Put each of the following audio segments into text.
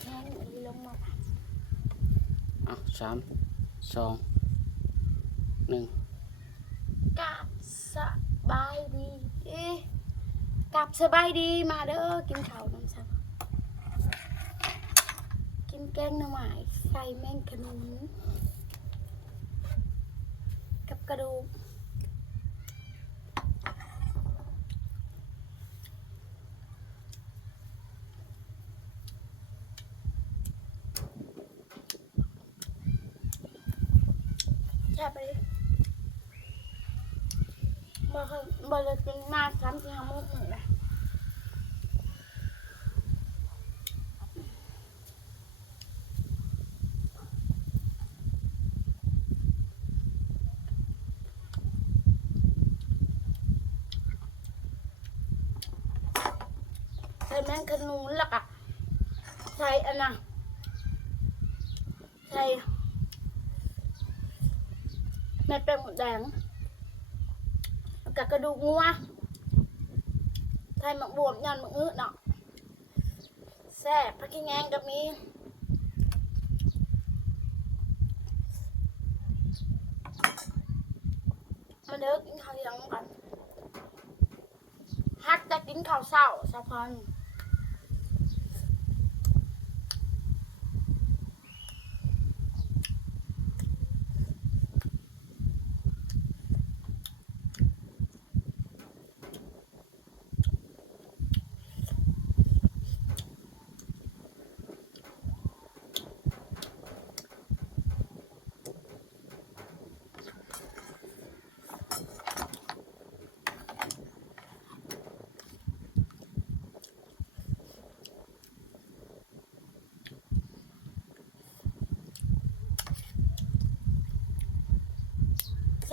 แข็งลงมา3 2 1กับสบายดีกับสบายดีมาเด้อกินข้าวน้ำซับกินแกงหน่อไม้ใส่แมงขนุนกับกระดูกแช่ไปบ่เลยกินมา3-5 มื้อเลยใส่แมงขนุนแล้วก็ใส่อันน่ะใส่เม็ดเป็นหมดแดงกับกระดูกงัวใส่หมักบวบยันหมักอื้อเนาะแซ่บผักขี้แงงกับมีมาเด้อกินข้าวเที่ยงกันฮักจะกินข้าวเช้าสะพอน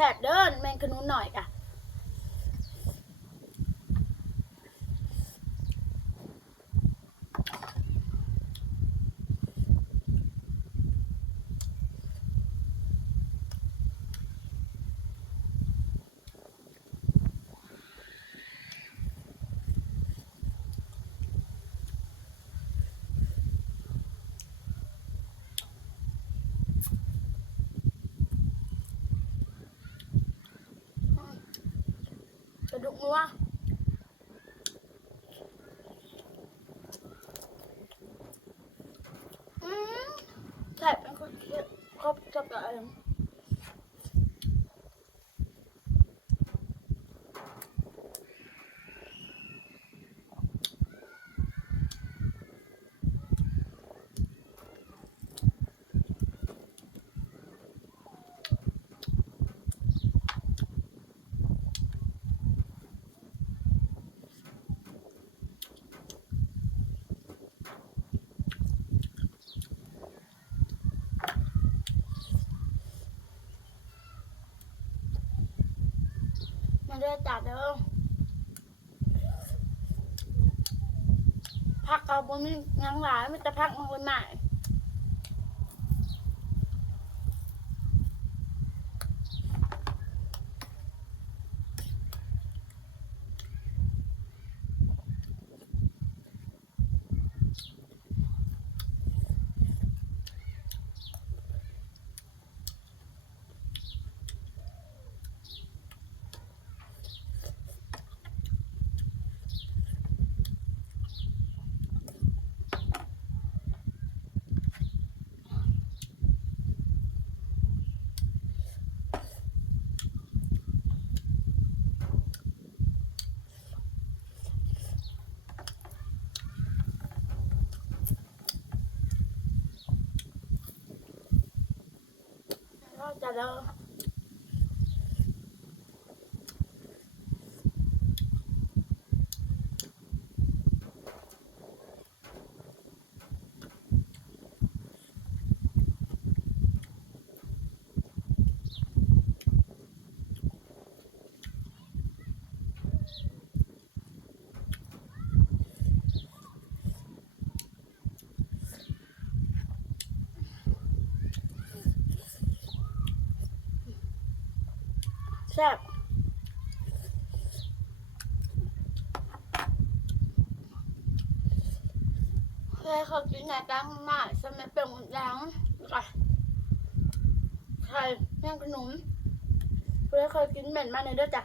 แซ่บเด้อแมงขนุนหน่อยกะกระดูกงัวแซ่บเป็นคนที่ครบกับอะไรมาเด้อจ้าเด้อพักเอาบ่มีหยังหลายมีแต่พักมันใหม่ก็จะเด้อแซ่บแซ่ ให้เขากินในกลางมากสมัยเป็นหมดแดงก็ไข่แม่งขนมเพื่อให้เขากินเหม็นมาในเด้อจ้ะ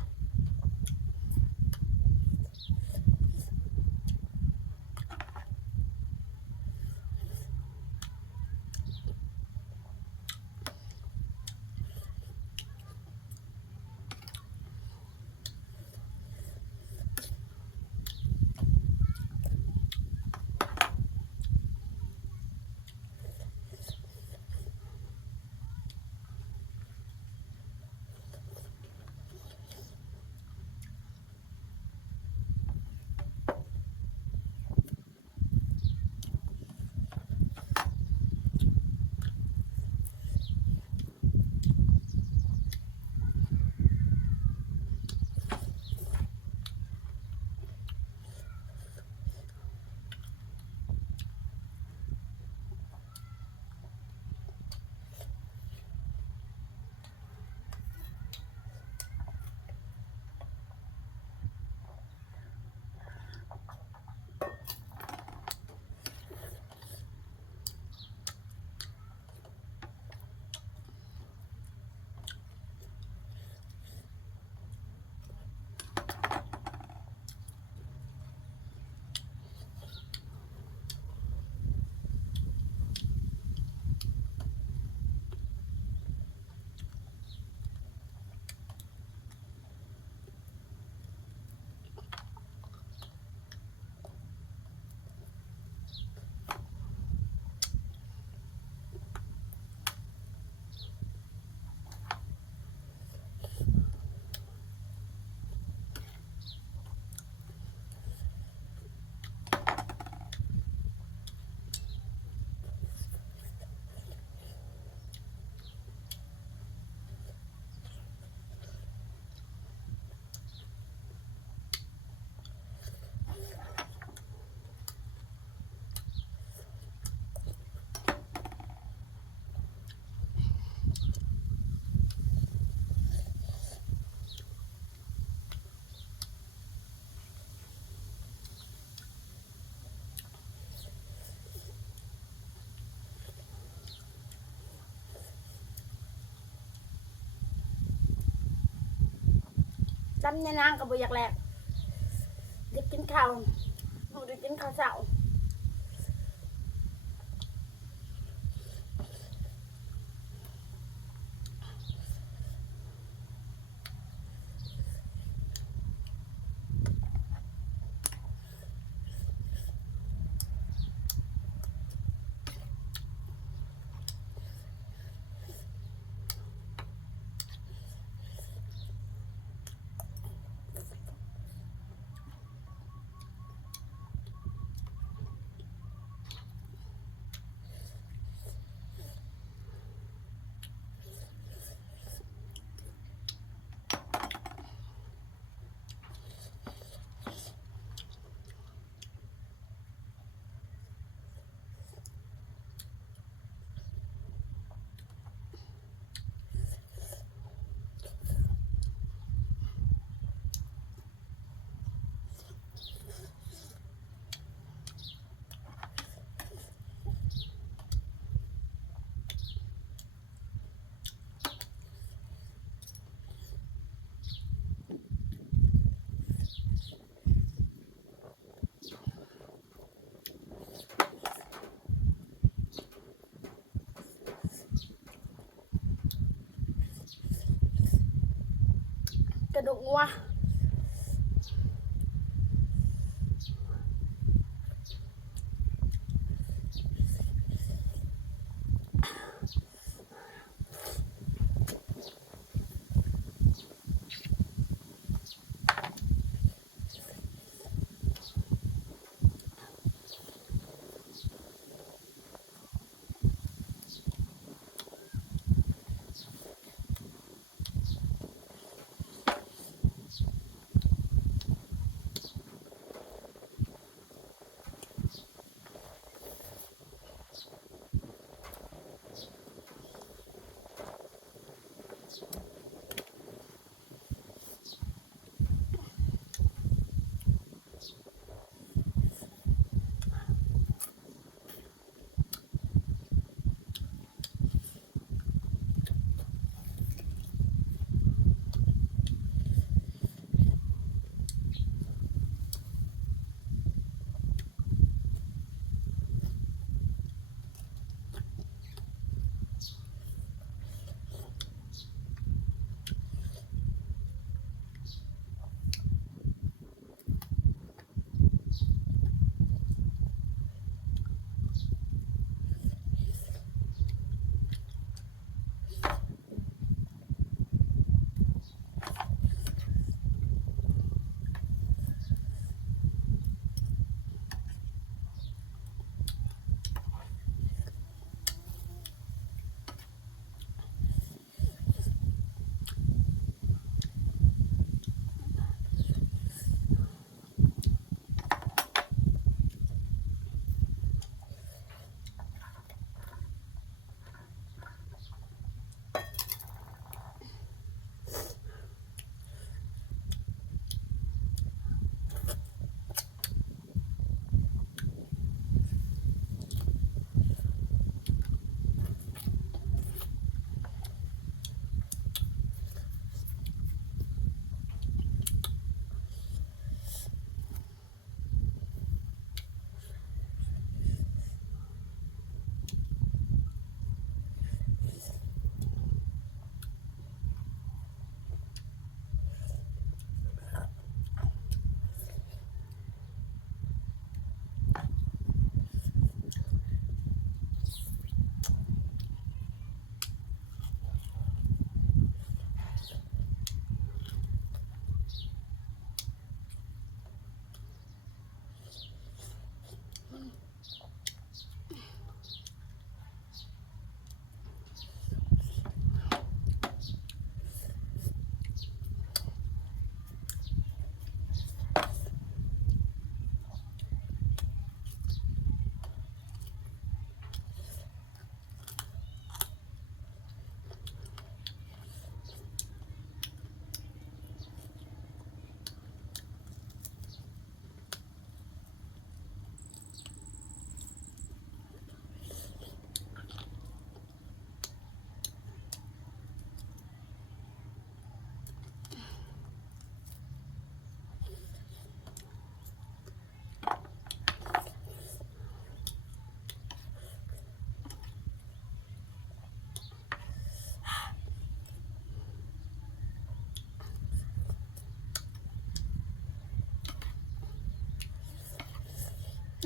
จำในนางกับบุอยากแหลกเด็กกินข้าวหนูเด็กกินข้าวเสากระดูกงัว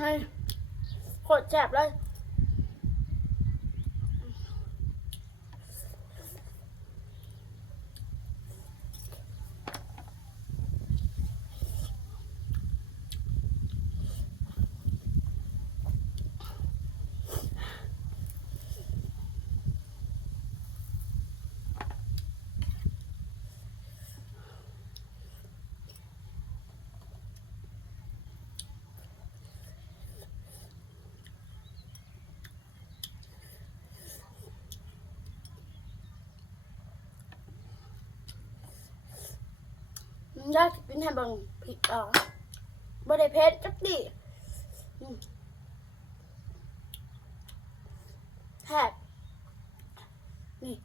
นี่โคตรแซ่บเลยยากกินให้เบิ่งพริกบ่ได้เผ็ดจักดิแซ่บนี่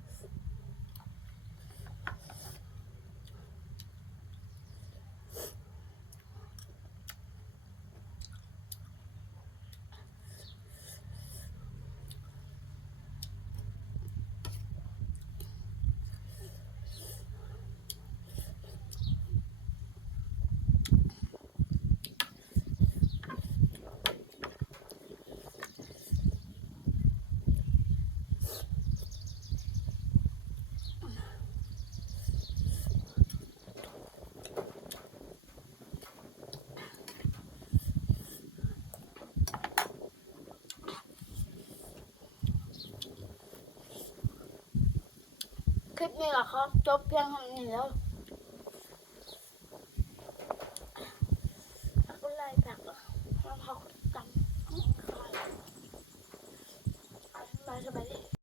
คลิปนี้ล่ะครับจบเพียงเท่านี้แล้วฝากกดไลค์ฝากแล้วพอจำบายสบายดี